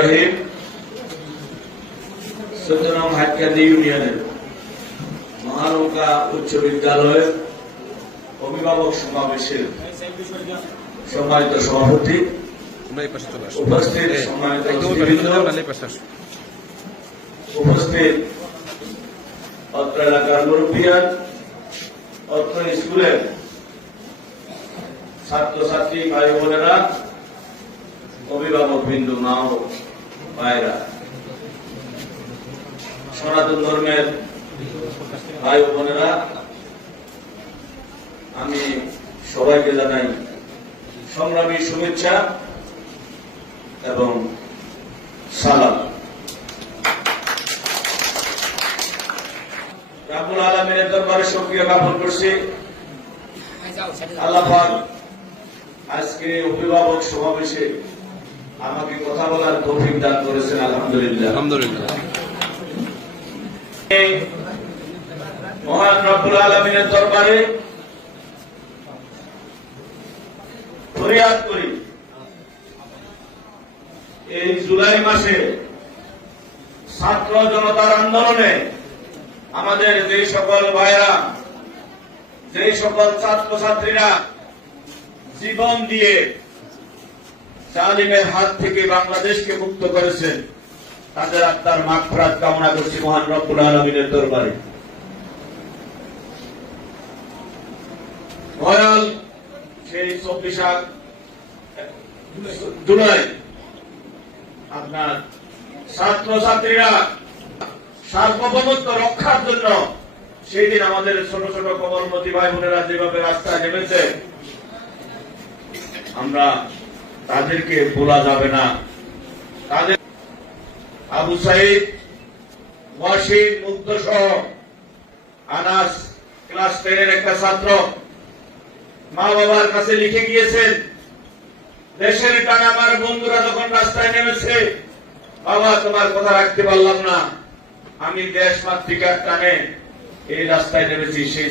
রহিম ১৪ নং হাটকান্দি ইউনিয়নের মহানৌকা উচ্চ বিদ্যালয়ের অভিভাবক সমাবেশের সম্মানিত সভাপতি, উপস্থিত সম্মানিত উপস্থিত অত্র এলাকার মুরব্বিয়ান, অত্র স্কুলের ছাত্রছাত্রী ভাই বোনেরা, অভিভাবক বিন্দু মাও ভাইরা, সনাতন ধর্মের ভাই বোনেরা, আমি সবাইকে জানাই সংগ্রামী শুভেচ্ছা এবং সালাম। রাব্বুল আলামিনের দরবারে শুকরিয়া জ্ঞাপন করছি। আল্লাহ পাক আজকে অভিভাবক সমাবেশে আমাকে কথা বলার তৌফিক দান করেছেন, আলহামদুলিল্লাহ। আলহামদুলিল্লাহ। মহান রাব্বুল আলামিনের দরবারে ফরিয়াদ করি, এই জুলাই মাসে ছাত্র জনতার আন্দোলনে আমাদের যে সকল ভাইরা, যে সকল ছাত্রছাত্রীরা জীবন দিয়ে জালিমের হাত থেকে বাংলাদেশকে মুক্ত করেছেন, তাদের আত্মার মাগফিরাত কামনা করছি মহান রব্বুল আলামিনের দরবারে। ভয়াল সেই 24 জুলাই আপনার ছাত্রছাত্রীরা সার্বভৌমত্ব রক্ষার জন্য সেই দিন আমাদের ছোট ছোট কোমলমতি ভাই বোনেরা যেভাবে রাস্তায় নেমেছে, আমরা তাদেরকে ভোলা যাবে না। তাদের আবু সাইদ, ওয়াসিম, মুগ্ধ সহ আনাস ক্লাস 10 এর একটা ছাত্র মা বাবার কাছে লিখে গিয়েছেন, দেশের টানে আমার বন্ধুরা যখন রাস্তায় নেমেছে, বাবা তোমার কথা রাখতে পারলাম না, আমি দেশ মাতৃকার টানে এই রাস্তায় নেমেছি। সেই